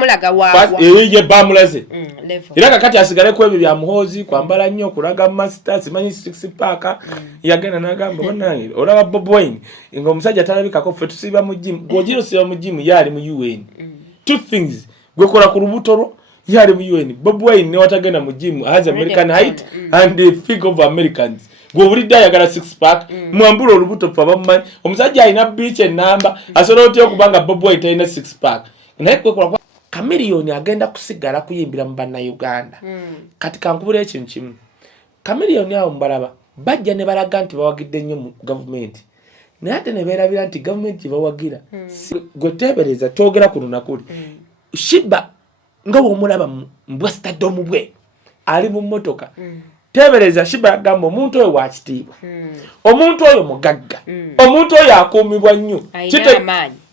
bamulaga wawa ye bamulaze era kakati asigale ku ebyo bya muhozi kwambala nnyo kulaga master simanyi 6 pack yagenda nagamba bonange olaba Bob Wine ngo omusajja talabikako ffe tusiba mu gym gojiro siba mu gym yali mu UN two things gwe kola ku lubuto lwo yali mu UN Bob Wine ne watagenda mu gym has American height and the figure of Americans go bulidde ayagala 6 pack mwambula olubuto fa bamanyi omusajja alina beach enamba asobola otya okubanga Bob Wine talina 6 pack naye gwe kola Cameleone agenda kusigala kuyimbira mu banna Uganda kati kankubula ekintu kimu Cameleone awo mbalaba bajja ne balaga nti bawagidde nnyo mu government naye ate ne beerabira nti government bawagira gwe teebereza twogera ku lunakuli Shiba nga womulaba mbwastadde bwe ali mu mmotoka teebereza Shiba agamba omuntu oyo wa kitiibwa omuntu oyo mugagga omuntu oyo akuumibwa nnyo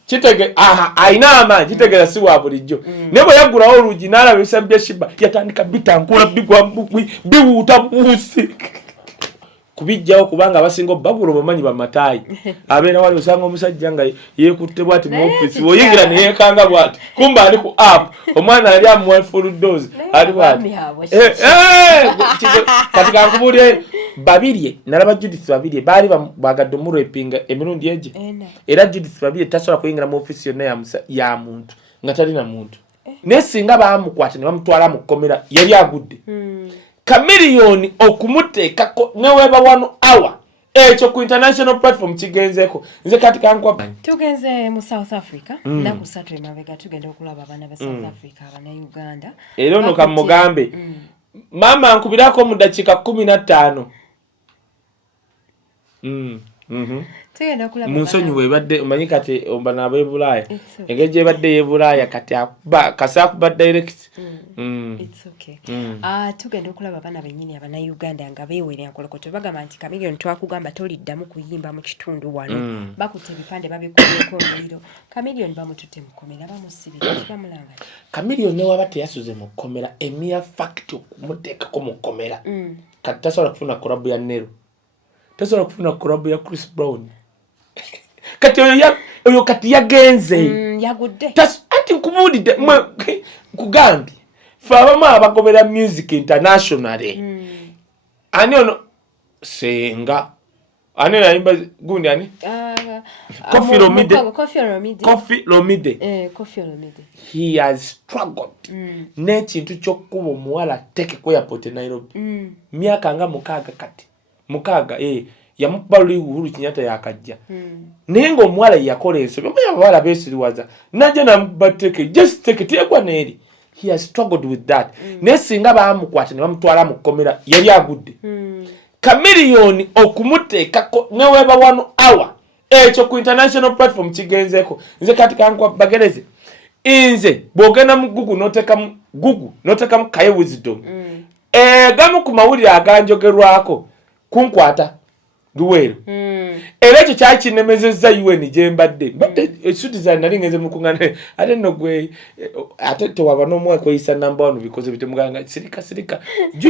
kitege aina amaanyi kitegera si wa bulijjo ne bwe yagulawo olugi n'alabisa bya Shiba yatandika bitankula bigwa biwuuta buusi kubijjawo kubanga abasinga babulo bamanyi bamatayi abeera wali osanga omusajja nga yeekutte bwati mu office woyingira ne yeekanga bwati kumba ali ku app omwana ali amuwa full dose ali bwati katika nkubulye babirye nalaba Judith babirye bali bagadde mu repinga emirundi eje era Judith babirye tasobola kuyingira mu office yonna ya muntu nga talina muntu nesinga bamukwata ne bamutwala mu komera yali agudde Cameleone okumuteeka neweba 1 hour ekyo ku international platform kigenzeko nze kati kankwa tugenze mu South Africa na kusatu emabega tugenda okulaba abana ba South Africa abana Uganda era ono kamugambe mama nkubirako mu dakika 15 tugenda okulaba munsonyi webadde omanyi kati ombana ab'Ebulaya engeje badde y'Ebulaya kati kasa kuba direct it's okay tugenda okulaba abana bennyini abana Uganda nga beewerera nkolokoto bagamba nti Cameleone twakugamba toliddamu kuyimba mu kitundu wano bakutte ebipande babikubyeko omuliro Cameleone bamututte mu kkomera bamusibira bamulanga Cameleone waba teyasuze mu kkomera emia fact okumuteekako mu kkomera kati tasobola kufuna kolabu ya Nero tasobola kufuna kolabu ya Chris Brown kati oyo kati yagenze yagudde anti nkubulidde kugambye abamu abagobera music internationally ani ono senga ani yayimba gundi ani Kofi Olomide he has struggled n'ekintu ky'okkuba omuwala tekeko airport e Nairobi myaka nga mukaaga yamukuba luli Uhuru Kenyatta yakajja naye ng'omuwala yakola ensobi omanyi abawala beesiriwaza najja namukuba just take it yegwa neeri he has struggled with that naye singa bamukwata ne bamutwala mu kkomera yali agudde Cameleone okumuteekako neweba 1 hour ekyo ku international platform kigenzeko nze kati kankwa bagereze inze bw'ogenda mu Google n'otekamu Kaye Wisdom gamu ku mawulire aganjogerwako kunkwata Luwero era ekyo kyali kinemezezza UN gye mbadde essuti zange nali ngenze mu kungana ate nno gwe ate tewaba n'omwaka oyisa number 1 because bitemuganga sirika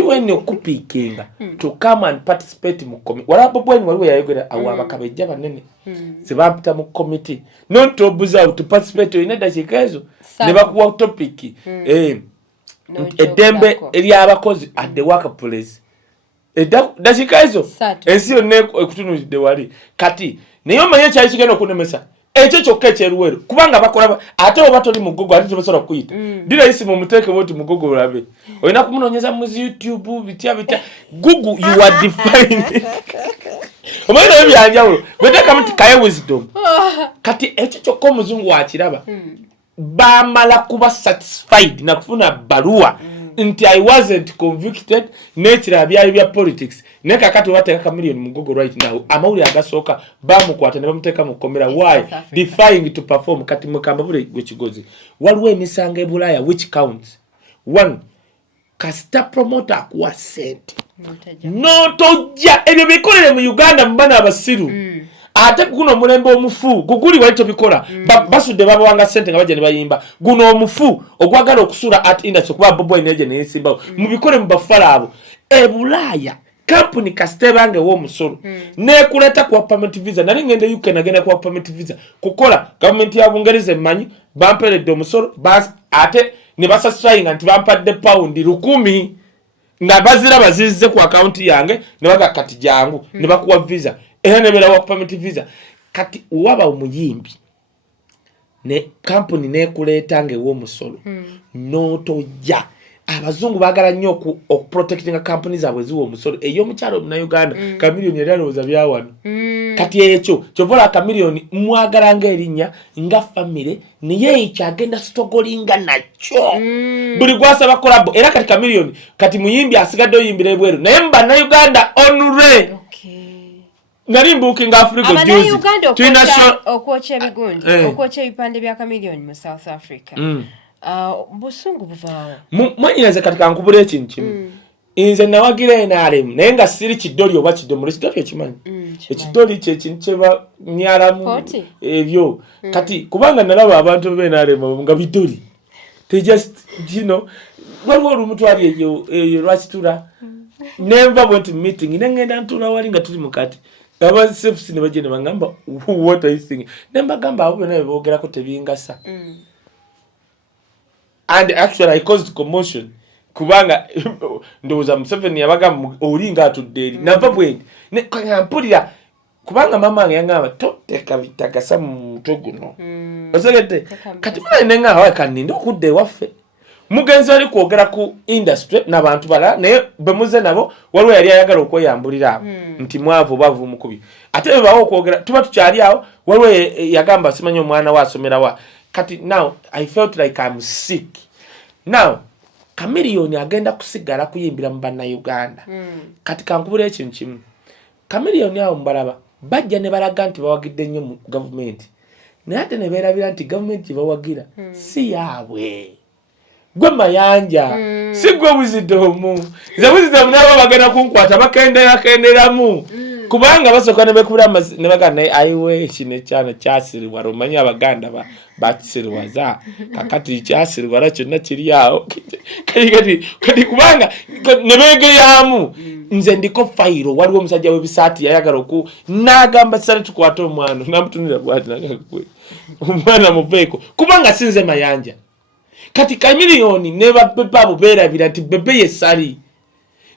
UN okupiikinga to come and participate mu committee wala Bob Wine waliwo yayogera awo abakabejja banene ze bampita mu committee not to observe to participate in eddakiika ezo ne bakuwa topic eddembe ery'abakozi at the workplace dakika ezo ensi yonna ekutunulidde wali kati naye omanye kyali kigenda okunemesa ekyo kyokka ekyeruwero kubanga bakola ate oba toli mugogo ate tebasobola kuyita dira isimu omuteeke bwoti mugogo olabe olina kumunoonyeza mu YouTube bitya Google you are defined omanye naye byanjawulo beteekamu nti Kaye Wisdom kati ekyo kyokka omuzungu wakiraba bamala kuba satisfied na kufuna baluwa nti I wasn't convicted nekira byali bya politics nekakati wateeka Cameleone mugogo right now amawuli agasooka bamukwata ne bamuteeka mu kkomera why defying to perform kati mukamba bule gwekigozi waliwo emisanga eBulaya which counts 1 kasita promoter akuwa sente notojja ebyo bikolere mu Uganda mbana abasiru ate guno mulembe omufu guguli wali tobikola basudde babawanga sente nga bajja ne bayimba guno omufu ogwagala okusula art industry kuba Bob Wine neje neyesimbawo mubikole mubafala abo eBulaya company kastebange wo musolo nekuleta kwa permit visa nali ngende UK nagenda kwa permit visa kukola government ya Bungereza emanyi bamperedde omusolo ate ne basasayinga nti bampadde pound 100 nga bazira bazizze ku account yange ne baga kati jangu ne bakuwa visa era ne bera wa permit visa kati waba omuyimbi ne company ne kuletange wo musolo notoja abazungu bagala nnyo ku protecting companies abweziwo omusolo eyo mukyalo na Uganda Cameleone yaloza byawano kati ekyo kyovola Cameleone mwagala ng'erinnya nga family niye ikyagenda stogolinga nakyo buli gwasa bakolabo era kati Cameleone kati muyimbi asigadde oyimbira ebweru naye mba na Uganda onure nali mbukinga Africa juzi okwocha ebigundi okwocha ebipande bya Cameleone mu South Africa busungu buvaawo mwanyiraze katika nkubula ekintu kimu inze nawagira NRM naye nga siri kidoli oba kidomolo kidoli ekimanyi ekidoli kyekintu kyeba nyalamu ebyo kati kubanga nalaba abantu be NRM nga bidoli they just waliwo olumutwali eyo lwakitula nenva went meeting nengenda ntula wali nga tuli mukati aba sefsi ne bagende bangamba what are you saying nemba gamba abo bena bogerako tebingasa and actually I caused commotion kubanga ndoza Museveni yabaga olinga atudde nava bwendi ne kampulira kubanga mama yange yangamba toteka bitagasa mu mutoguno osegete kati mwana nenga hawa kaninde okudde waffe mugenzi ali kwogera ku industry n'abantu bala naye bemuze nabo waliwo yali ayagala okweyambulira abo nti mwavu bavu mukubi ate bebawo okwogera tuba tukyali awo waliwo yagamba simanyi omwana wa asomera wa kati now I felt like I'm sick now Cameleone agenda kusigala kuyimbira mu banna Uganda kati kankubula ekintu kimu Cameleone awo mbalaba bajja ne balaga nti bawagidde nnyo mu government naye ate ne beerabira nti government bawagira si yaabwe gwe mayanja si gwe Wizidomu nze Wizidomu nabo bagenda kunkwata bakenderamu kubanga basoka ne bekubira ne bagana naye ayiwe kino kyana kyasirwa romanyi abaganda bakisirwaza kakati kyasirwa la kyonna kiri awo kati kubanga ne begeyamu nze ndiko fayiro waliwo omusajja w'ebisaati yayagala oku nagamba sale tukwata omwana namutunira bwati nagagwe omwana muveeko kubanga sinze mayanja kati Cameleone ne Bebe abo beerabira nti Bebe yesali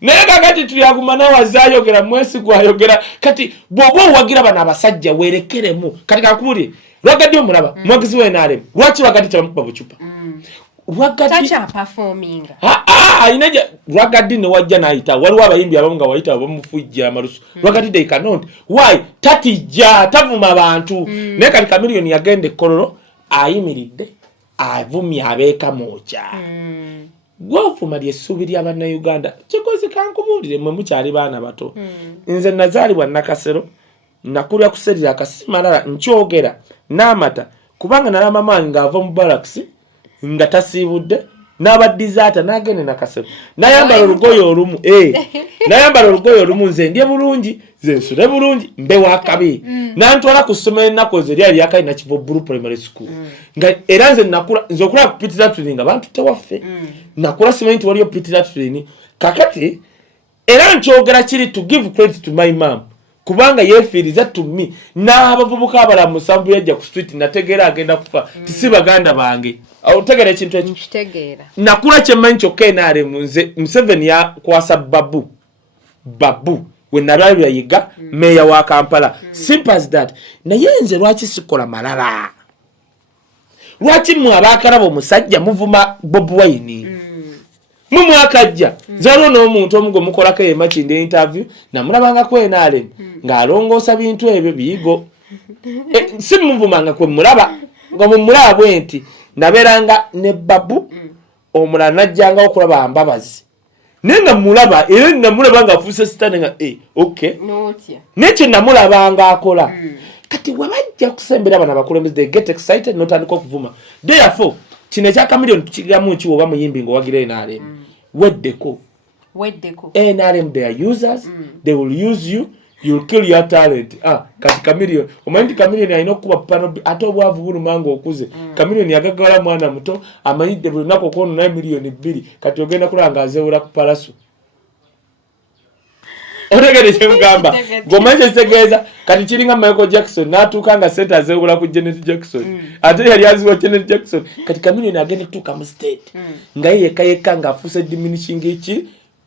naye kakati tuyagumana wazayogera mwesi gwayogera kati bwoba owagira bana abasajja werekeremu kati kakubuli lwagadi omulaba mwagizi we NRM lwaki lwagadi kyabamukuba bucupa lwagadi tacha performinga inaja lwagadi ne wajja naayita waliwo abayimbi abamu nga wayita bamufujja amalusu lwagadi they cannot why tatijja tavuma abantu naye kati Cameleone yagenda ekkololo ayimiridde avumya abeeka moja gwofuma lyessuubiri abanna Uganda kikozi kankubulire mwe mukyali baana bato nze nazaalibwa nakasero nakulya kuserira akasimalala nkyogera n'amata kubanga nala mama wange ng'ava mu barracks nga tasiibudde n'abaddizaata n'agende nakasero nayambala olugoye olumu nayambala olugoye olumu nze ndye bulungi nze nsule bulungi mbe wakabi nantwala ku ssomero ennaku ezo lyali lyakali nakiva Bulu Primary School nga era nze okulaba kupitira tulini nga bantu tewaffe nakula simanyi nti waliyo pitira tulini kakati era nkyogera kiri to give credit to my mom kubanga yefiiriza to me n'abavubuka abala musambu yajja ku street nategeera agenda kufa tisi baganda bange otegera ekintu ekyo kitegeera nakula kyemmanyi kyokka NRM nze Museveni yakwasa babu we nalabira yiga meya wa Kampala simple as that naye nze lwaki sikola malala lwaki mwe abakalaba omusajja muvuma Bobi Wine mumwakajja zalo n'omuntu omugo mukolako emakinde interview namulabanga ku NRM ng'alongoosa bintu ebyo biyigo si muvumanga kwe mulaba nga mumulaba bwenti naberanga ne babu omulala najjanga okulaba mbabazi nenga mulaba era namulaba nga afuuse sitane nga okay nekyo namulabanga akola kati wabajja kusembera abana bakulembeze they get excited notandika okuvuma therefore kino ekya Cameleone tukigamu ki oba muyimbi ng'owagira NRM weddeko NRM they are users they will use you you'll kill your talent kati Cameleone omanyi Cameleone alina okuba pano ate obwavu bulumanga okuze Cameleone yagagala mwana muto amanyidde buli lunaku okwono $9 million kati ogenda kulanga azeewula ku palaso otegere kyemugamba gomanyi kitegeeza kati kiringa Michael Jackson n'atuuka nga sente azeewula ku Janet Jackson ate yali aziwa Janet Jackson kati Cameleone agenda tuuka mu state nga ye yekka ng'afuuse diminishing iki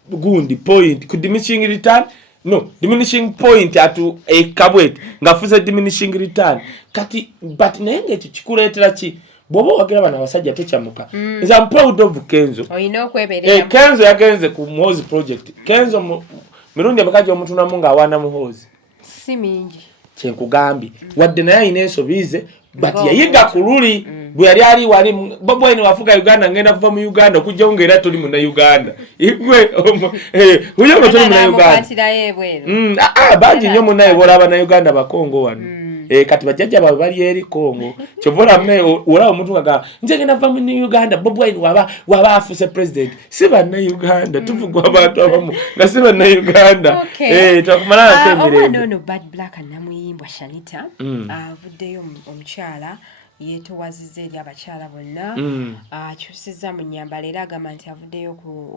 gundi point ku diminishing return no diminishing point atu ekabwet ng'afuuse diminishing return kati but naye ng'ekyo kikuleetera ki bwoba wagira bana abasajja tekyamuka nze I'm proud of Kenzo oyina okweberera Kenzo yagenze ku Muhozi project Kenzo mirundi abakaji omutunamu ng'awaana Muhozi si mingi kyenkugambye wadde naye ayina ensobize but yayiga ku luli bwe yali ali wali Bobi Wine wafuga Uganda ngenda kuva mu Uganda okujja ngera tuli mu na Uganda igwe uyo ngo tuli mu na Uganda bangi nnyo munaye bolaba na Uganda bakongo wano kati bajjajja bawe bali eri Kongo kyovola mme olaba omuntu nga nje ngenda kuva mu Uganda Bobi Wine waba afuse president si banna Uganda tuvugwa abantu abamu nga si banna Uganda twakumalana temirembe no Bad Black namuyimbwa Shanita avuddeyo omukyala yeetowaziza eri abakyala bonna akyusizza mu nnyambala era agamba nti avuddeyo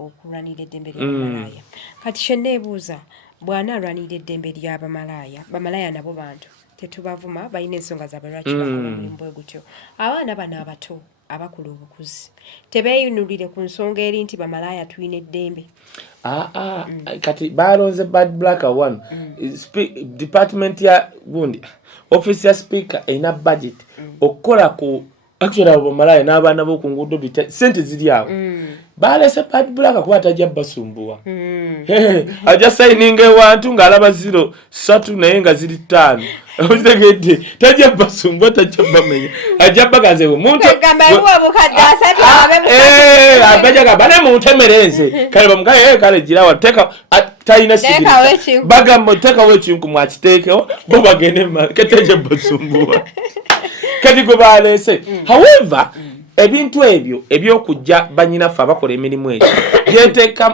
okulwanira eddembe ly'abamalaaya kati kyenneebuuza bw'anaalwanira eddembe ly'abamalaaya bamalaaya nabo bantu tetubavuma balina ensonga zaabwe lwaki bakola omulimu bwe gutyo abaana bano abato abakula obukuzi tebeeyinulire ku nsonga eri nti bamalaaya tulina eddembe kati balonze Bad Black one department ya gundi office ya speaker ina budget okukola ku actually abo bamalaaya n'abaana b'oku nguudo sente ziri awo balese Bad Black kuba tajja basumbuwa aja signing ewantu ng'alaba 3 naye nga ziri 5 ozegedde tajja basumbuwa tajja bamenya ajja bagaze omuntu abajaga bane muntemereze kale bamugaye kale jirawa teka tayina sigiri bagambo teka wekinku mwakitekewo bo bagende keteje basumbuwa kati go balese however ebintu ebyo ebyokujja banyina fa bakola emirimu egyo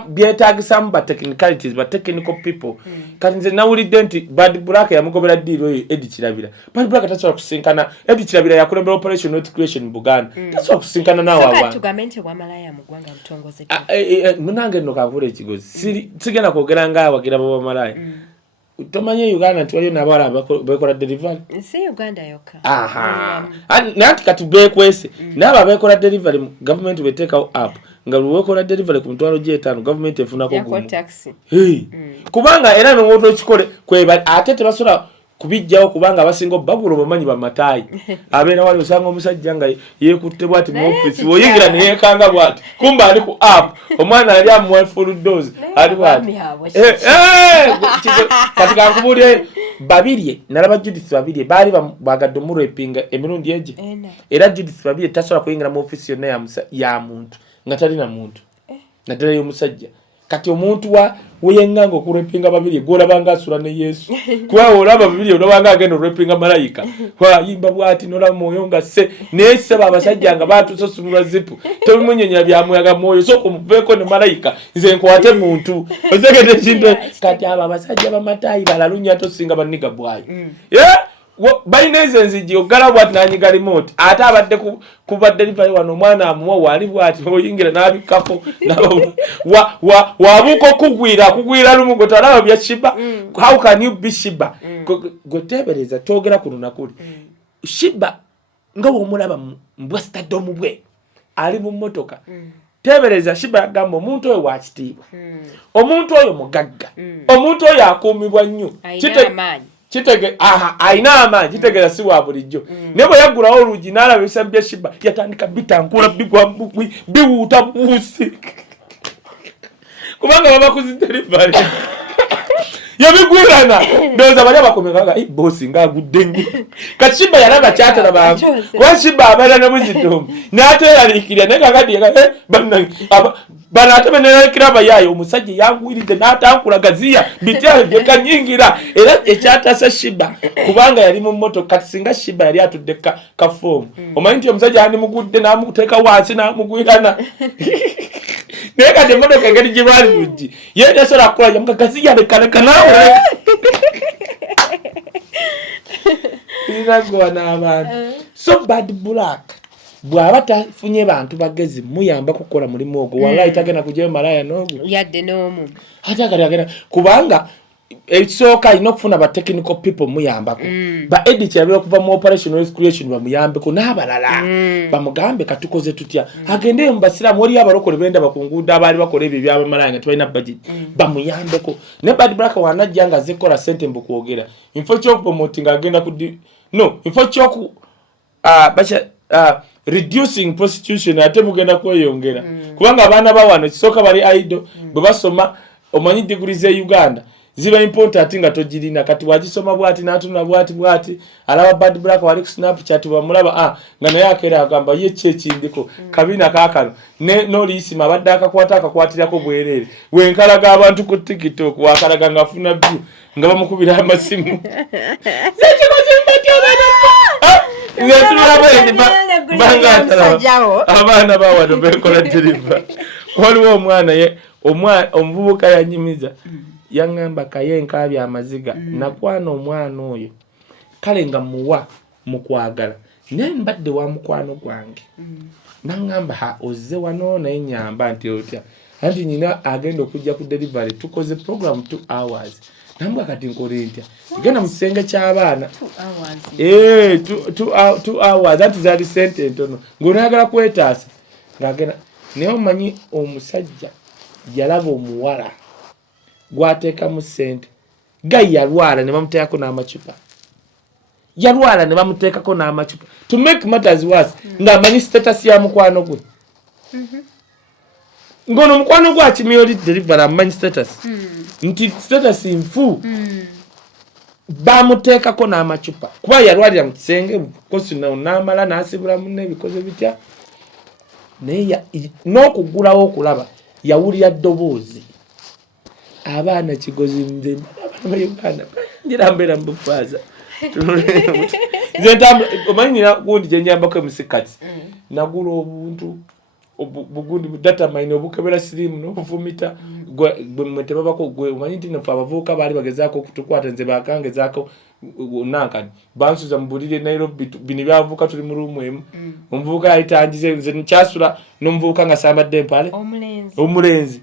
byetagisamu ba technicalities ba technical people kati nze nawulidde nti Bad Black yamugobera ddiiro eyo Edi Kirabira Bad Black tasobola kusinkana Edi Kirabira yakulembera operation not creation mu Buganda tasobola kusinkana nawe abantu tugambe nti wamalaaya mu ggwanga mutongoze munange nno kavula ekigozi sigenda kwogera ng'awagira b'abamalaaya tomanyi Uganda nti waliyo n'abawala bekola delivery si Uganda yokka nanti kati beekwese n'abo abekola delivery government weteekawo app nga lwekola delivery ku mitwalo gy'etaano government efunako gumu kubanga era n'omuntu ekikole kweba ate tebasobola kubijjawo kubanga abasinga babula bamanyi bamataayi abeera wali osanga omusajja nga yeekutte bwati mu office woyingira neyeekanga bwati kumba ali ku app omwana ali amuwa full dose ali bwati kati kankubulire babirye nalaba Judith babirye baali bagadde omurepinga emirundi egye era Judith babirye tasobola kuyingira mu office yonna ya muntu nga talina muntu naddala y'omusajja kati omuntu weyenganga okurepinga babirye gwolabanga asula ne Yesu kuba olaba babirye olabanga agenda orepinga malayika yimba bwati nolaba mwoyo nga se nesaba abasajja nga batusosulula zipu tebimunyenya byamuyaga mwoyo so kumuveeko ne malayika nze nkwate muntu ozegede kintu kati aba abasajja bamatayi balalunya tosinga baniga bwayo bayineze enzigi ogala bwati nanyiga remote ate abadde kuba delivery wano omwana amuwa wali bwati oyingira n'abikako wabuuka kugwira lumu gwe talaba bya Shiba how can you be Shiba gwetebereza twogera ku lunakuli Shiba nga womulaba mbwa stadium bwe ali mu mmotoka tebereza Shiba yagamba omuntu oyo wakitiibwa omuntu oyo mugagga omuntu oyo akuumibwa nnyo kitege aina amaanyi kitegeza si wa bulijjo ne bwe yagulawo olugi n'alaba ebisabye Shiba yatandika bitankula bigwa biwuuta buusi kubanga baba kuzidelivery yabigwirana ndoza bali abakomeka bosi ngagudde nnyo kati Shiba yalaba kyatala bantu kwa Shiba abeera ne muzidomu n'ateeralikirya naye kakati banate benekira abayayo omusajja yangwiridde n'atankula gaziya bitya byekanyingira era ekyatasa Shiba kubanga yali mu mmotoka kati singa Shiba yali atudde kafoomu omanyi nti omusajja yandimugudde n'amuteeka wansi n'amugwirana naye kati emmotoka engeri gye baali luggi ye tasobola kukola yamuga gaziya lekaleka naawe iragwa n'abantu so Bad Black bw'aba tafunye bantu bagezi muyamba kukola mulimu ogwo wallahi tagenda kujyayo malaya n'ogwo yadde n'omu ate agenda kubanga ekisooka ino okufuna ba technical people muyambako ba edit yabyo kuva mu operational creation bamuyambeko n'abalala bamugambe katukoze tutya agende mu basiramu oli abalokole benda bakunguda abali bakola ebyo byabamalanga tubalina budget bamuyambeko ne bad black wanajja nga zikola sente mbukwogera info kyo promoting agenda ku info kyo reducing prostitution ate mugenda kweyongera kubanga abaana bawano kisooka bali idle bwe basoma omanyi degree ze Uganda ziba important nga tojirina kati wagisoma bwati natuna bwati alaba bad black wali ku Snapchat bamulaba nga naye akera agamba ye kyekindiko kabina kakano ne no lisima badde akakwatirako bwerere wenkalaga abantu ku TikTok wakalaga ngafuna view nga bamukubira amasimu abana bawano bekola deliver waliwo omwana omuvubuka yanyimiza yangamba Kaye nkabi amaziga nakwana omwana oyo kale nga muwa mukwagala naye mbadde wa mukwano gwange nangamba ozze wano naye nyamba nti otya anti nyina agenda okujja ku delivery tukoze program 2 hours nambwa kati nkole ntya genda mu kisenge ky'abaana 2 hours that is a sente ntono ng'onayagala kwetaasa ng'agenda naye omanyi omusajja yalaba omuwala gwateeka mu sente gayi yalwala ne bamuteekako n'amacupa to make matters worse ng'amanyi status ya mukwano gwe ngono mukwano gwa kimiyoli delivery amanyi status nti status nfu bamuteekako n'amacupa kuba yalwalira mu kisenge kosi n'amala n'asibula munne ebikoze bitya naye n'okugulawo okulaba yawulira ddoboozi abaana kigozi nze abana Uganda ngira mbera mbufaza omanyi nina gundi gyenyambako emusikati nagula obuntu bugundi data mine obukebera sirimu n'obuvumita gwe tebabako gwe omanyi nti nafe abavubuka baali bagezaako okutukwata nze bakangezaako nankani bansuza mubulire Nairobi bino byavubuka tuli mu ruumu emu omuvubuka yayitangize nze nkyasula n'omuvubuka nga sambadde empale omulenzi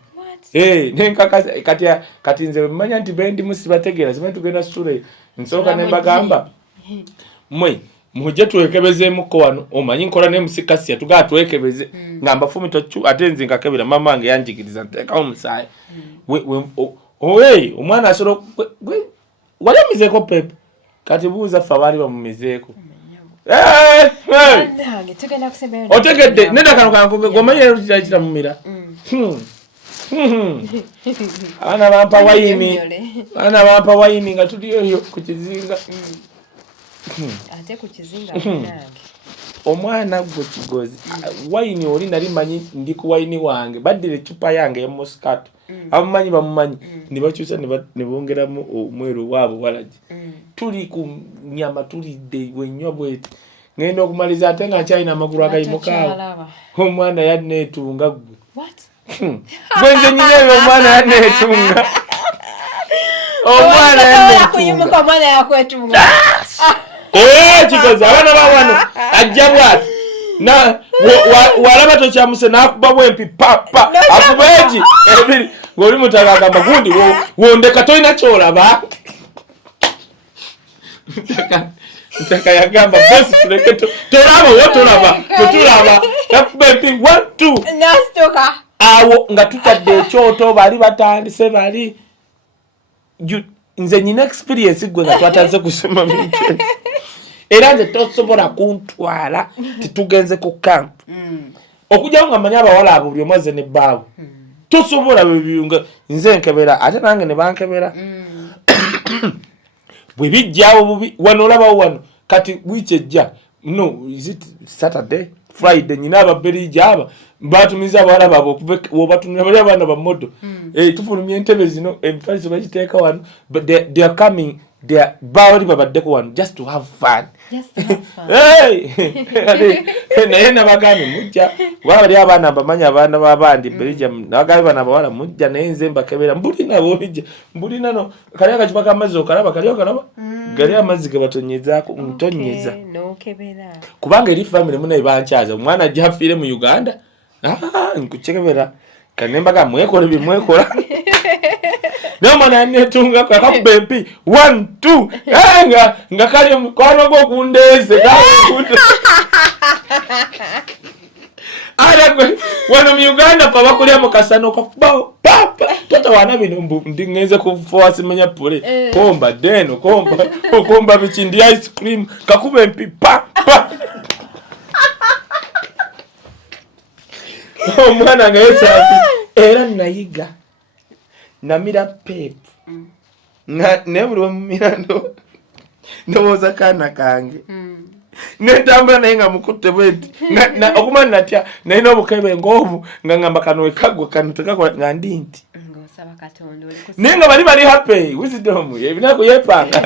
kati nze mmanya nti bendi musibategeera simanyi tugenda sule nsooka ne mbagamba mwe mujje twekebezeemuko wano omanyi nkola n'emusikasi yatugaa twekebeze nga mbafumita ate nze nkakebera mama wange yanjigiriza nteekawo omusaayi omwana asobola walemizeeko pepe kati buuza ffe abaali bamumizeeko otegedde nenda kano kangomanyi ero kitamumira abaana bampa wayini nga tuli eyo ku kizinga ate ku kizinga omwana gwe kigozi wayini oli nali manyi ndi ku wayini wange baddira ecupa yange ya Moscato abamanyi bamumanyi ne bakyusa ne bongeramu omweru waabo walagi tuli ku nyama tulidde wenywa bweti ngenda okumaliza ate nga nkyalina amagulu agayimukaawo omwana yanneetunga gwe gwenze nyine omwana yanneetunga omwana yakwetunga kigozi abaana bawano ajja bwati walaba tokyamuse n'akuba bwempi papa akuba egi ebiri ng'oli mutaka agamba gundi wondeka tolina kyolaba mutaka yagamba bosi tuleke tolaba wotolaba tetulaba yakuba empi 1-2 nastoka awo nga tutadde ekyoto bali batandise bali nze nyina experience gwe nga twatanze kusoma mitwe era nze tosobola kuntwala titugenze ku camp okujjawo nga manyi abawala abo buli omwaze ne bbaawe tosobola bebiyunga nze nkebera ate nange ne bankebera bwe bijjawo bubi wano olabawo wano kati wiiki ejja no is it Saturday Friday nyina ababberija aba batumiza abawala baabwe obatumira bali abaana bamodo tufulumya entebe zino empaliso bagiteeka wano but they are coming bawali babaddeko wano just to have fun naye nabagambye mujja wabali abaana bamanyi abaana babandi berija nabagambye bana bawala mujja naye nze mbakebera mbulina bolijja mbulina no kali akacupa k'amazzi okalaba kali okalaba gali amazzi ge batonyezaako ntonyeza kubanga eri family munaye bankyaza omwana ajja afiire mu Uganda nkukyekebera kanembaga mwekole bimwekola nomana netunga kwa Bebe 1 2 nga kali mkwano gwo kundeze ara gwe wano mu Uganda pa bakulya mu kasano ko papa toto wana binumbu ndingeze kufuwa simenya pole komba deno komba bichindi ice cream kakube mpi papa omwana nga yesapi era nayiga namira pep ne buli mirando ndoza kana kange netambula naye nga mukutte bweti okumana natya naye n'obukebe ngobu nga ngamba kano ekagwe kano tekakola nga ndi nti ngosaba Katonda naye nga bali happy wisdom ebinako yepanga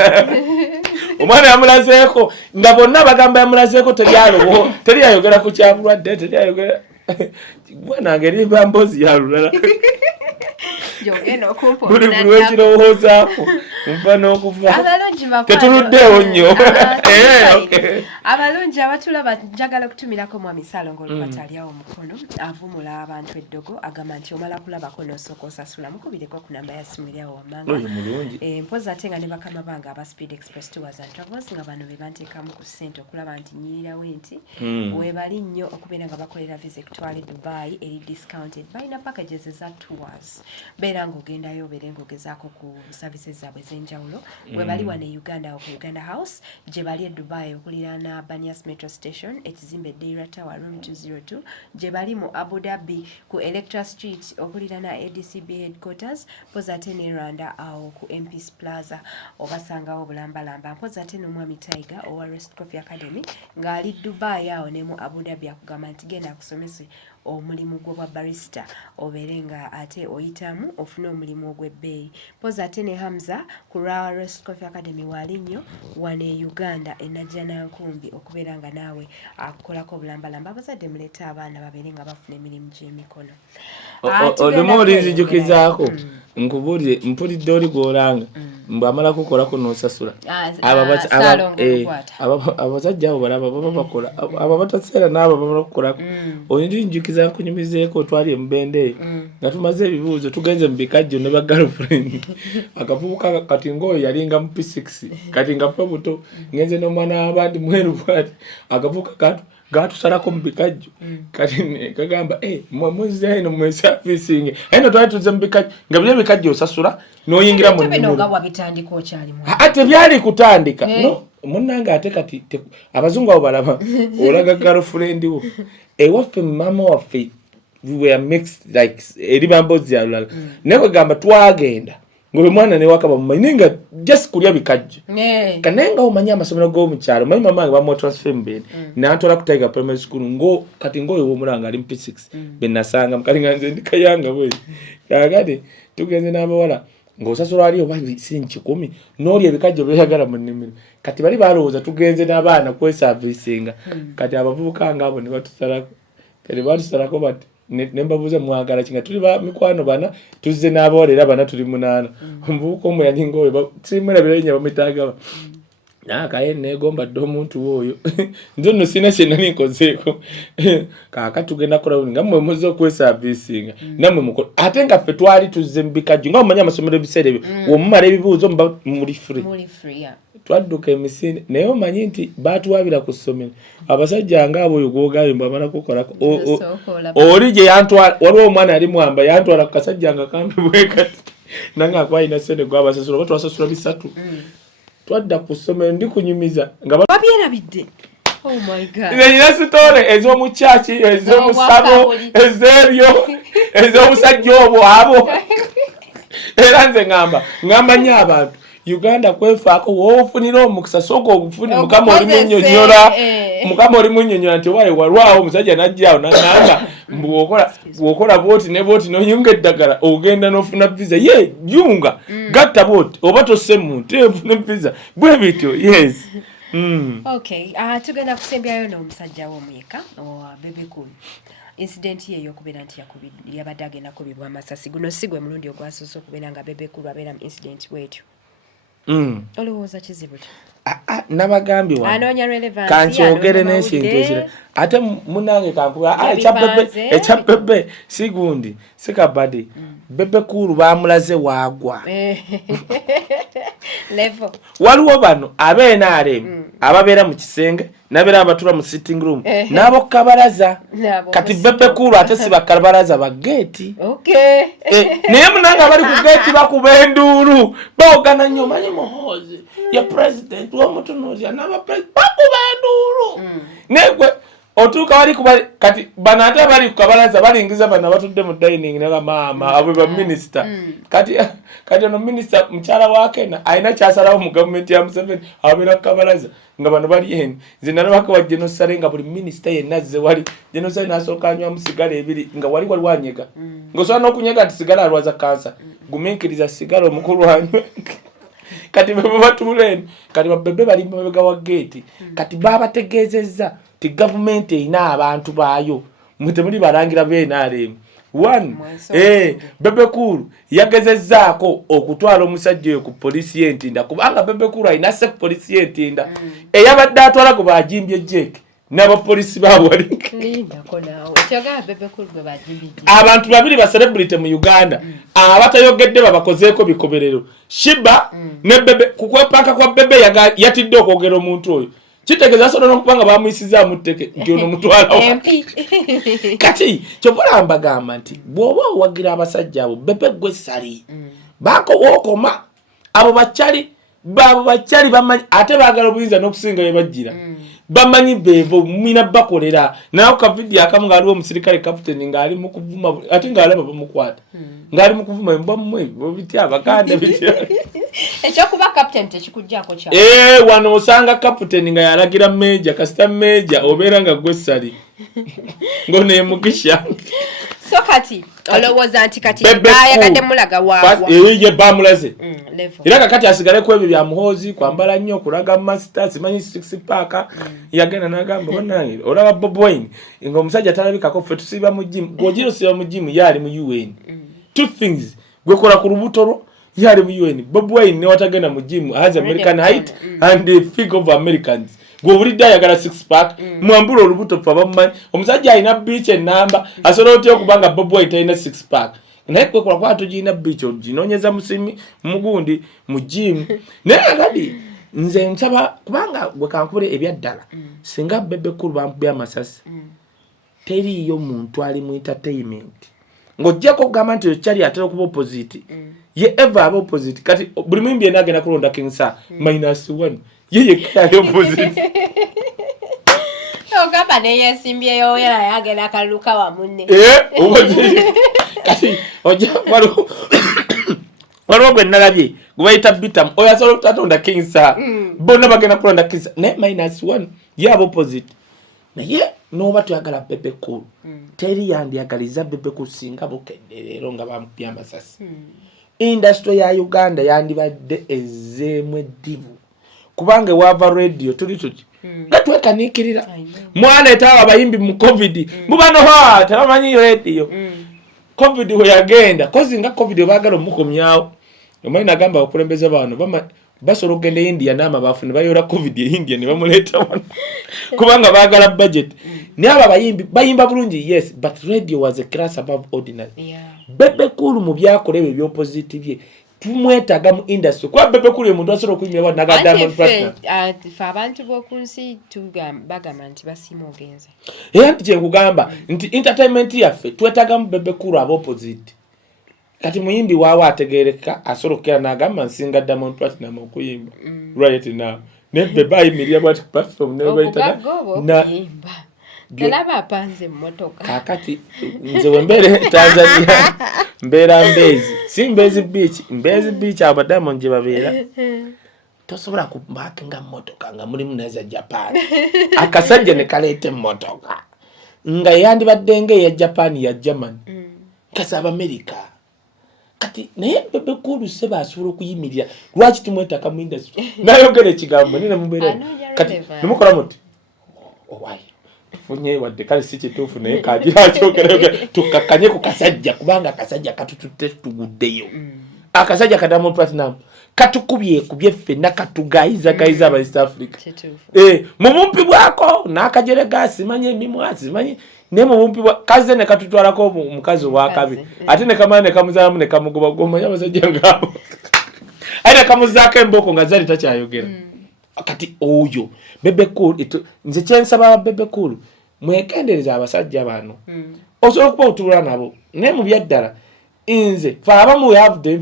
omwana yamulazeeko nga bonna bagamba yamulazeeko teri ayogera ku kyabulwadde teri ayogera bwana ngeri bambozi yalulala jogeno okumpo buli wekirowoozaako mfano okuva tetuluddeewo nnyo abalungi abatulaba njagala okutumirako mwami Salongo olukwataliawo omukono avumula abantu eddogo agamba nti omala kulabako n'osooka osasula mukubireko ku namba ya simu eryawo wammanga mpozi ate nga ne bakama bange aba Speed Express Tours and Travels nga bano be banteekamu ku ssente okulaba nti nnyirirawo enti weebali nnyo okubeera nga bakolera visa ekutwala Dubai eri discounted balina packages eza tours beera ng'ogendayo obeere ng'ogezaako ku services zaabwe ez'enjawulo bwe bali wano e Uganda ku Uganda House gye bali e Dubai okuliraana Banias Metro Station ekizimbe Deira Tower room 202 gye bali mu Abu Dhabi ku Electra Street okuliraana ADCB headquarters mpozi ate ne Rwanda awo ku MP's Plaza obasangawo bulambalamba mpozi ate n'omwami Tiger owa Rest Coffee Academy ng'ali Dubai awo ne mu Abu Dhabi akugamba nti genda akusomese omulimu gwa barista obeere nga ate oyitamu ofuna omulimu ogw'ebbeeyi mpozi ate ne Hamza ku Rest Coffee Academy wali nnyo wane Uganda enajjana nkumbi okubeera nga naawe akukolako obulambalamba abazadde muleeta abaana babeere nga bafuna emirimu gy'emikono olumu olinzijukizaako nkubulire mpulidde oli gw'olanga mbu amala kukolako n'osasula abasajja abo balaba baba bakola abo bataseera n'abo bamala kukolako olinzijukiza nkunyumizeeko twali emubende nga tumaze ebibuuzo tugenze mu bikajjo ne ba girlfriend akavubuka kati ng'oyo yalinga mu P6 kati nga fa buto ngenze n'omwana w'abandi mweru bwati akavubuka gatusalako mu bikajjo kati kagamba mwemuze eno mwesafisinge eno twali tuze mu bikajjo nga bino ebikajjo osasula n'oyingira mu nnimiro ate byali kutandika no munnanga ate kati abazungu abo balaba olaga girlfriend wo ewaffe mama waffe we were mixed like eri bambozi yalala naye kwegamba twagenda ng'obe mwana ne wakaba mumanyi nga just kulya bikajjo kanenga omanya amasomero g'omukyalo manyi mama wange bamutransfer mbene n'atwala ku Tiger Primary School kati ng'oyo w'omulanga ali mu P6 benasanga mukali nga nze ndikayanga bwe kakati tugenze n'abawala ng'osasula ali oba sinki 10 n'oli ebikajjo byeyagala mu nnimiro kati bali balowooza tugenze n'abaana kwesavisinga kati abavubuka ng'abo ne batusalako kati batusalako bati nembabuza mwagala kinga tuli ba mikwano bana tuzze n'abawala era bana tuli 8 omuvubuka omu yalinga oyo tirimwera birenya bamwetaaga Kaye negomba ddo omuntu oyo nze no sina kye nali nkozeeko kaaka tugenda kola nga mmwe muze okwesavisinga nammwe mukola ate nga ffe twali tuzze mu bikajjo nga omanya amasomero ebiseera ebyo womumala ebibuuzo muba muli free twadduka emisinde naye omanyi nti baatuwabira ku ssomero abasajja ngaabo oyo gwogambye mbw amala kukolako oli gye yantwala waliwo omwana yali mwamba yantwala ku kasajja nga kambi bwe kati nange akwalina ssente gwabasasula oba twasasula 3 twadda ku ssomero ndi kunyumiza nga babyerabidde oh my god nina sitole ez'omukyaki ez'omusabo ez'ebyo ez'omusajja obwo abo era nze ngamba nnyo abantu Uganda kwefaako woofunira omukisa sooka ogufune mukama oli munnyonnyola mukama oli munnyonnyola nti obaye walwawo omusajja najjaawo n'agamba mbu bw'okola booti ne booti n'oyunga eddagala ogenda n'ofuna visa ye yunga gatta booti oba tosse muntu enfuna visa bwe bityo yes okay tugenda kusembyayo n'omusajja w'omuyeka owa Bebe Cool incident ye yokubeera nti yabadde agenda kubibwa amasasi guno si gwe mulundi ogwasoose okubeera nga Bebe Cool abeera mu incident bwetyo olowooza kizibu ki nabagambye anoonya relevance kankyogere n'ekintu ekira ate munange kankuba echa Bebe sigundi sikabadi Bebe kuru bamulaze wagwa level waliwo bano abenaare ababeera mu kisenge nabeera abatula mu sitting room nabo kabalaza kati Bebe kuru ate si bakabalaza ba gate naye munanga bali ku gate bakuba enduulu baogana nnyo manyi muhozi ya president w'omutunuzi anaba president bakuba enduulu negwe otuuka wali kubali kati bano ate bali ku kabalaza balingiza bano abatudde mu dining naga maama abo ba minister kati ono minister mchala wake na aina kyasalawo mu government ya Museveni abeera ku kabalaza nga bano bali eni zinalabako wa genocide nga buli minister yenna azze wali genocide nasooka anywa musigala ebiri nga wali wanyega ng'osobola n'okunyega nti sigala alwaza kansa gumiikiriza sigala omukulu wanywe kati bwe batuuleni kati Bebe bali mabega wa gate kati babategeezezza ti government erina abantu baayo mutemuli balangira b'NRM one Bebe Kulu yagezezzaako okutwala omusajja oyo ku polisi y'Entinda kubanga Bebe Kulu alina se ku polisi y'Entinda eyabadde atwala ku bajimbye jeke n'abapolisi baawali abantu babiri ba celebrity mu Uganda abatayogedde babakozeeko bikoberero Shiba ne Bebe kukwepaka kwa Bebe yatidde okwogera omuntu oyo kitegeeza sono n'okubanga bamuyisiza muteke nti ono mutwala kati kyobola mbagamba nti bw'oba owagira abasajja abo Bebe gwe sali baako wookoma abo bakyali bamanyi ate baagala obuyinza n'okusinga bye bajjira bamanyi bevo mwina bakolera nayo ka video akamu ngaliwo omusirikale captain ngali mu kuvuma ate ngalaba bamukwata ngali mu kuvuma mbamwe bitya abaganda bitya ekyo kuba captain tekikujjako kya wano osanga captain nga yalagira major kasita major obeera nga gwesali ngone mugisha so kati olowooza nti kati bayagadde mulaga waagwa ye bamulaze era kakati asigale ku ebyo bya muhozi kwambala nnyo kulaga master simanyi 6 pack yagenda nagamba banange olaba Bob Wine ngo omusajja talabikako ffe tusiba mu gym gojiro siba mu gym yali mu UN two things gwekola ku lubutoro yali mu UN Bob Wine ne watagenda mu gym has American height and the figure of Americans Gobulidda yagala 6 pack mwambula olubuto pa bamanyi omusajja alina beach enamba asobola otya okubanga Bob Wine talina 6 pack naye kwekola kwa tugina beach oginonyeza musimi mugundi mu gym naye agadi nze nsaba kubanga gwe kankubule ebyaddala singa Bebe Kulu bamubya amasasi teriyo muntu ali mu entertainment ng'ojjako kugamba nti okyali atera okuba opposite ye ever aba opposite kati buli mwimbi yenna agenda kulonda King Sir -1 yeye kaya opposite ogamba neye simbyeyo era yagenda kaluka wa munne kati ojja waliwo gwe nalabye gwe bayita bitam oyo asobola okutatonda King Sir bonna bagenda kulonda King Sir naye -1 ye aba opposite naye n'oba tuyagala Bebe Kulu teri yandiyagaliza Bebe Kulu singa bukedde leero nga bamupya amasasi industry ya Uganda yandibadde ezzeemu eddibu kubanga wava radio tuli tuki gatwekanikirira mwana etawa abayimbi mu covid mubano ha tabamanyi radio covid we yagenda kozi nga covid bagala omukomyawo omani nagamba okulembeza bano basolo genda India nama bafune bayora covid ya India ne bamuleta wano kubanga bagala budget ne aba bayimba bulungi yes but radio was a class above ordinary Bebe Kulu mu byakolebe byo positive tumwetaga mu industry kwa Bebe Kulu omuntu asobola okuyimirira naga Diamond Platinum fa abantu bokunsi bagamba nti basima ogenza nti kyekugamba nti entertainment yaffe twetaga mu Bebe Kulu aba opposite kati muyimbi waawo ategereka asobola okukera nagamba nsinga Diamond Platinum okuyimba right now ne Bebe ayimirira bwati platform ne bayita na kalaba apanze mmotoka kakati nze wembere Tanzania mbera Mbezi beach aba Diamond je babeera tosobola kubakenga mmotoka nga muri muneza Japan akasajja ne kalete mmotoka nga yandibadde nge ya Japan ya German kasaba America kati naye Bebe Kulu seba asobola okuyimirira lwaki tumwetaka mu industry nayogera ekigambo nina mubeera kati nimukola muti why funye wadde kale si kituufu naye kagira kyogera tukakanye ku kasajja kubanga akasajja katututte tuguddeyo akasajja ka Diamond Platinum katukubye ffenna katugayiza aba East Africa mu bumpi bwako n'akajere gasi manye emimwa simanyi ne mu bumpi bwa kaze ne katutwalako omukazi wa kabi ate ne kamane kamuzaamu ne kamugoba gomanya abasajja ngabo aina kamuzaako emboko nga zali takyayogera kati oyo Bebe Cool nze kyensaba Bebe Cool mwekendereza abasajja bano osobola okuba otulula nabo ne mu byaddala nze fa abamu we have the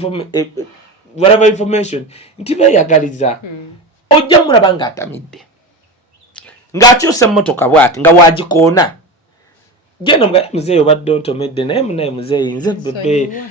whatever information nti beeyagaliza ojja mulaba nga atamidde ng'akyusa emmotoka bw'ati nga wagikoona genda mga muzeeyi obadde ontomedde naye munaye muzeeyi nze Bebe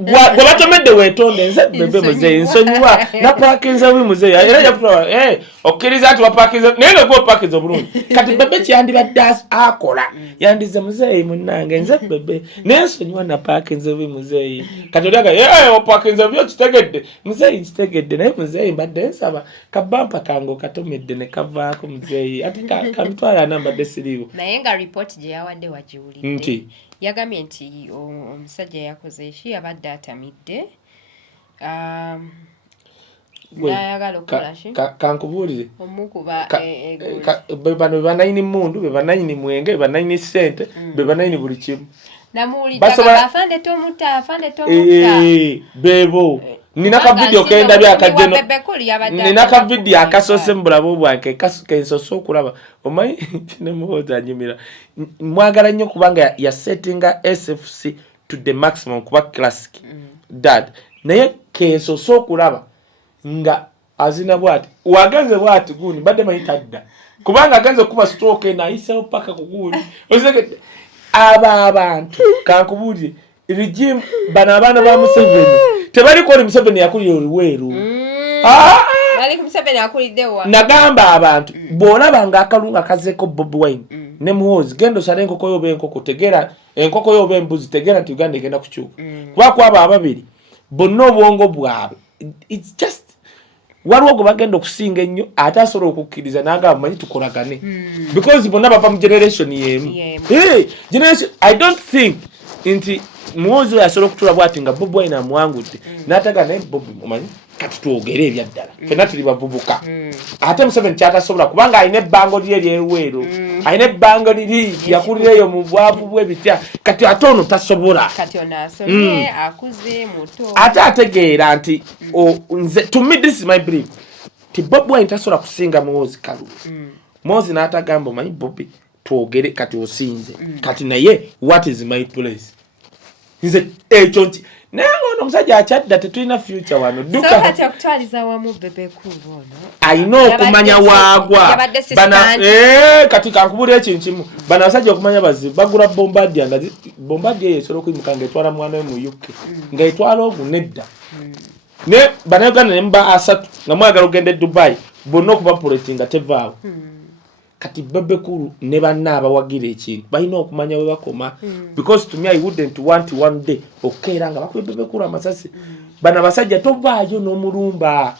gwe batomedde weetonde nze Bebe muzeeyi nsonyiwa na paakinza buli muzeeyi era yakutwala okkiriza ati wapaakinza naye nga gwe opaakinza obulungi kati Bebe kyandibadde akola yandize muzeeyi munnange nze Bebe naye nsonyiwa na paakinza buli muzeeyi kati oliaga opaakinza byo kitegedde muzeeyi kitegedde naye muzeeyi mbadde nsaba kabampa kange okatomedde ne kavaako muzeeyi ati kamutwala anambadde siriiwo naye nga report gye yawadde nti yagambye nti omusajja yakoze eki yabadde atamidde n'ayagala okukola ki kankubuulire omukuba be bano be banayini mmundu be banayini mwenge be banayini ssente be banayini buli kimu namuwulidde afande tomuta beebo nina ka video kenda byakajeno nina ka video akasose mbulabo bwanke kensoso okulaba omanyi ne muhoza nyimira mwagala nnyo kubanga ya settinga SFC to the maximum kuba classic dad naye kensoso okulaba nga azina bwati wagenze bwati guni badde mayitadda kubanga agenze kuba stroke na iseho paka kuguni ozeke abantu kankubulire regime bana abana ba Museveni tebali ko Museveni yakulira oluweru bali ku Museveni yakuliddewa nagamba abantu bolaba nga akalunga kazeko Bobi Wine ne muhozi gendo sale enkoko yobe enkoko tegera enkoko yobe embuzi tegera nti Uganda egenda kukyuka kuba kwaba ababiri bonna obwongo bwabwe it's just waliwo gwe bagenda okusinga ennyo ate asobola okukkiriza n'agamba manyi tukolagane because bonna bava mu generation yemu generation I don't think nti muhozi yasobola okutula bwati nga Bobi Wine amuwangudde n'ataga naye Bobi omanyi kati twogere ebyaddala fenna tuli bavubuka ate Museveni kyatasobola kubanga alina ebbango lye ery'eruweero alina ebbango liri yakulira eyo mu bwavu bw'ebitya kati ate ono tasobola kati ono asomye akuze muto ate ategeera nti nze to me this is my belief ti Bobi Wine tasobola kusinga muhozi kalulu muhozi n'atagamba omanyi Bobi twogere kati osinze kati naye what is my place nze ekyo nti naye ono omusajja akyadda tetulina future wano duka so kati akutwaliza wamu Bebe Cool ono ayina okumanya waagwa bana kati kankubulira ekintu kimu bana abasajja okumanya bazibu bagula Bombardier nga Bombardier esobola okuyimuka ng'etwala mwana we mu UK ng'etwala ogu nedda ne bana Uganda ne muba asatu nga mwagala ogenda e Dubai bonna okubapuleeti nga tevaawo kati Bebe Cool ne banna abawagira ekintu balina okumanya we bakoma because to me I wouldn't want one day okeera nga bakuba Bebe Cool amasasi bana abasajja tovaayo n'omulumba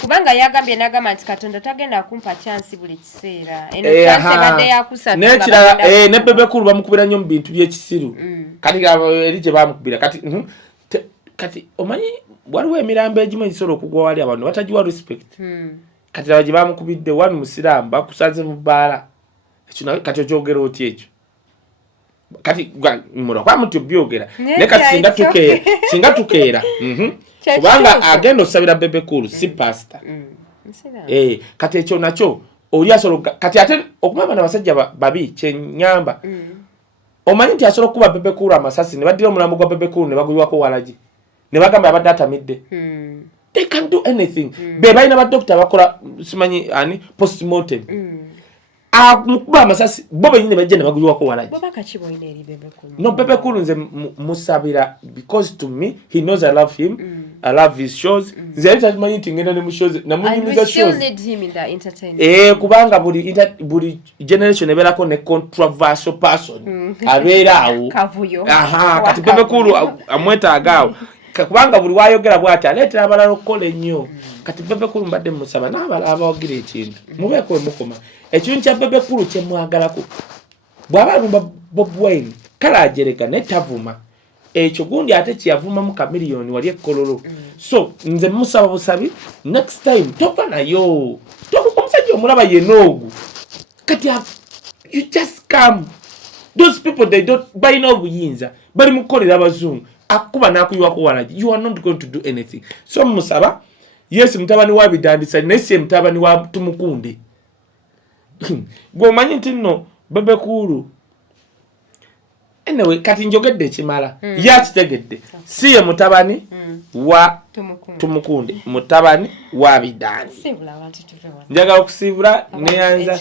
kubanga yagambye n'agamba nti Katonda tagenda kumpa chance buli kiseera eno chance badde yakusatu n'ekirala ne Bebe Cool bamukubira nnyo mu bintu by'ekisiru kati eri gye bamukubira kati omanyi waliwo emirambo egimu egisobola okugwa wali abantu batagiwa respect kati abaji bamukubidde wanu musiraamu bakusanze mu bbaala ekyo kati okyogera oti ekyo kati kwa muti obyogera naye kati singa tukeera kubanga agenda osabira Bebe Cool si pastor kati ekyo nakyo oli asobola kati ate okumanya abasajja babi kyenyamba omanyi nti asobola okuba Bebe Cool amasasi ne baddira omulambo gwa Bebe Cool ne baguyiwako walagi ne bagamba abadde atamidde they can do anything bebalina badokita bakola simanyi ani postmortem mukuba amasasi bo benyine bajja ne baguyiwako walagi no Bebe Cool nze musabira because to me he knows I love him I love his shows nze yali tamanyi nti ngenda ne mu shows namunyumiza shows kubanga buli generation ebeerako ne controversial person abeera awo kati Bebe Cool amwetaagaawo kubanga buli wayogera bwati aleetera abalala okukola ennyo kati Bebe Cool mbadde musaba n'abalala abawagira ekintu mubeeko mukoma ekintu kya Bebe Cool kye mwagalako bw'aba alumba Bobi Wine kale ajereka ne tavuma ekyo gundi ate kyavuma mu Cameleone wali ekkololo so nze musaba busabi next time topa nayo omusajja omulaba yenoogu kati you just come those people they don't buy no buyinza bali mukolera abazungu akuba nakuyiwako walaji you are not going to do anything so musaba yes mtabani wa bidandisa nese mtabani wa tumukunde gomanyi nti nno Bebe kulu anyway kati njogedde kimala yakitegedde siye mutabani wa tumukunde mutabani wa bidani njagala okusibula neyanza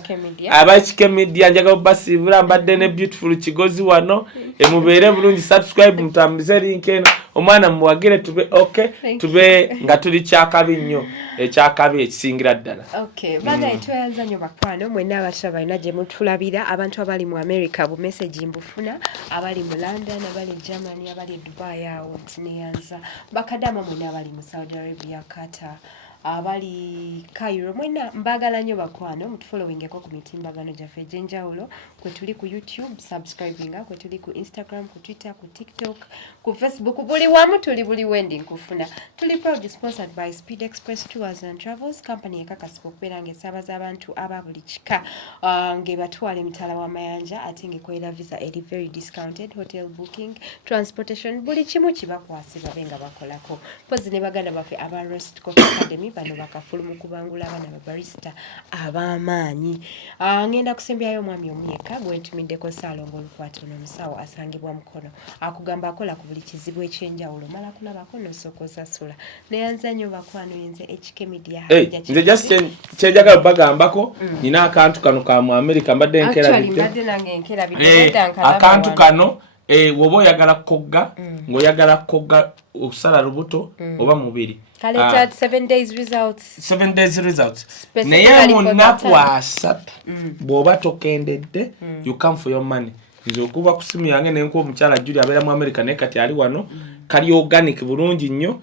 abakike media njagala basibula mbadde ne beautiful kigozi wano emubeere bulungi subscribe mutambize link eno omwana muwagire tube okay tube nga tuli kyakabi nnyo ekyakabi ekisingira ddala okay bana etweyanza nnyo bakwano mwena abataba ina gye mutulabira abantu abali mu America bu message mbufuna abali mu London abali Germany abali Dubai awo neyanza bakadama mwena abali mu Saudi Arabia Qatar abali Cairo mwena mbagala nnyo bakwano mutufollowingeko ku mitimbagano gyaffe egy'enjawulo kwe tuli ku YouTube subscribinga kwe tuli ku Instagram ku Twitter ku TikTok ku Facebook buli wamu tuli buli wendi nkufuna tuli proud sponsored by Speed Express Tours and Travels company ekakasipa okubeera ng'esaabaza abantu aba buli kika ng'ebatwala emitala w'amayanja ate ng'ekolera visa eri very discounted hotel booking transportation buli kimu kibakwasibwa benga bakolako pozi ne baganda baffe aba Rest Coffee Academy bano bakafulumu kubangula abana babarista abamaanyi ngenda kusembyayo omwami omuyeka gwentumiddeko Saalongo Olukwata n'omusawo asangibwa Mukono akugamba akola ku buli kizibu ekyenjawulo mala kulabako n'osooka osasula neyanza nnyo bakwano yenze HK Media nze just kyenjagala bagambako nina akantu kano ka mu America mbadde nkerabidde akantu kano woba oyagala kogga ng'oyagala kogga okusala lubuto oba mubiri kale 7 days results naye munaku asatu bw'oba tokendedde you come for your money nze okuba ku simu yange nenkuwa omukyala Julia abeera mu America naye kati ali wano kali organic bulungi nnyo